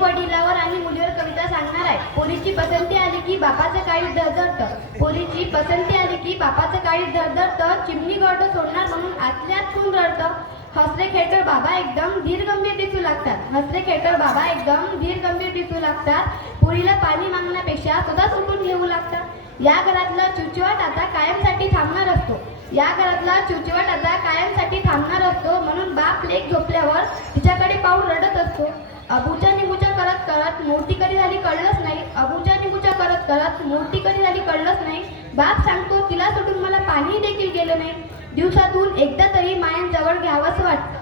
वडिलावर आणि मुलीवर कविता सांगणार आहे. पोरीची पसंती आली की बापाचं काळी धडधडतं. पोरीची पसंती आली की बापाचं काळी धडधडतं. चिमणी गड सोडणार म्हणून आतल्यात कोण रडतं. हसरे खेटर बाबा एकदम धीर गंभीर दिसू लागतात. हसरे खेटर बाबा एकदम धीर गंभीर दिसू लागतात. पोरीला पाणी मागण्यापेक्षा स्वतःच उठून घेऊ लागतात. या घरातला चुचवट आता कायमसाठी थांबणार असतो. या घरातला चुचवट आता कायमसाठी थांबणार असतो म्हणून बाप लेख झोपल्यावर तिच्याकडे पाहून रडत असतो. अबूच्या करत मोठी कधी झाली कळलंच नाही. अबुजा निबुजा करत करत मोठी कधी झाली कळलंच नाही. बाप सांगतो तिला सोडून मला पाणी देखील गेलं नाही. दिवसातून एकदा तरी मायांजवळ घ्यावंच वाटतं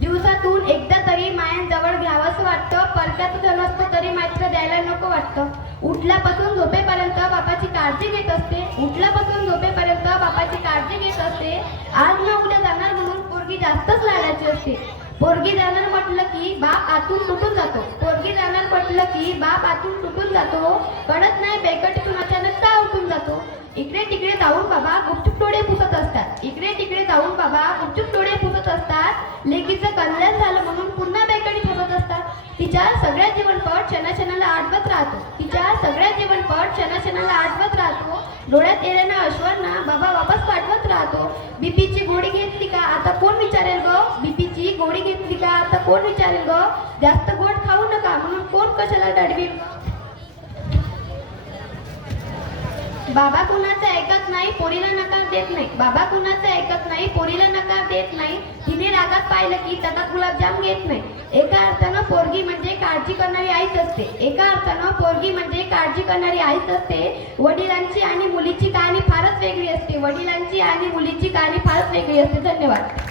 दिवसातून एकदा तरी मायांजवळ घ्यावंसं वाटतं. परक्यात धन असतं तरी मात्र द्यायला नको वाटतं. उठल्यापासून झोपेपर्यंत बापाची काळजी घेत असते. उठल्यापासून झोपेपर्यंत बापाची काळजी घेत असते. आज न उद्या जाणार म्हणून पोरगी जास्तच लाडाची असते. पोरगी जाणार म्हटलं की बाप आतून तुटून जातो. पोरगी जाणार म्हटलं की बाप आतून तुटून जातो. कळत नाही बेकटीतून अचानक का उठून जातो? इकडे तिकडे जाऊन बाबा गुपचूप डोळे पुसत असतात. इकडे तिकडे जाऊन बाबा गुपचूप डोळे पुसत असतात. लेकीचं कल्याण झालं म्हणून पुन्हा बेकडी पुसत असतात. तिच्या सगळ्या जीवनपट क्षणाक्षणाला आठवत राहतो. तिच्या सगळ्या जीवनपट क्षणाक्षणाला आठवत राहतो. डोळ्यात येण्याना अश्वांना बाबा वापस पाठवत राहतो. बीपीची गोळी घेतली का? आता कोण विचारेल ग? बीपीची गोळी घेतली का? आता कोण विचारेल ग? जास्त गोड खाऊ नका म्हणून कोण कशाला दडवील? बाबा कुणाचं ऐकत नाही पोरीला नकार देत नाही. बाबा कुणाचं ऐकत नाही पोरीला नकार देत नाही. तिने रागात पाहिलं की त्याच्यात गुलाबजाम घेत नाही. एका अर्थानं पोरगी म्हणजे काळजी करणारी आईच असते. एका अर्थानं पोरगी म्हणजे काळजी करणारी आईच असते. वडिलांची आणि मुलीची कहाणी फारच वेगळी असते. वडिलांची आणि मुलीची कहाणी फारच वेगळी असते. धन्यवाद.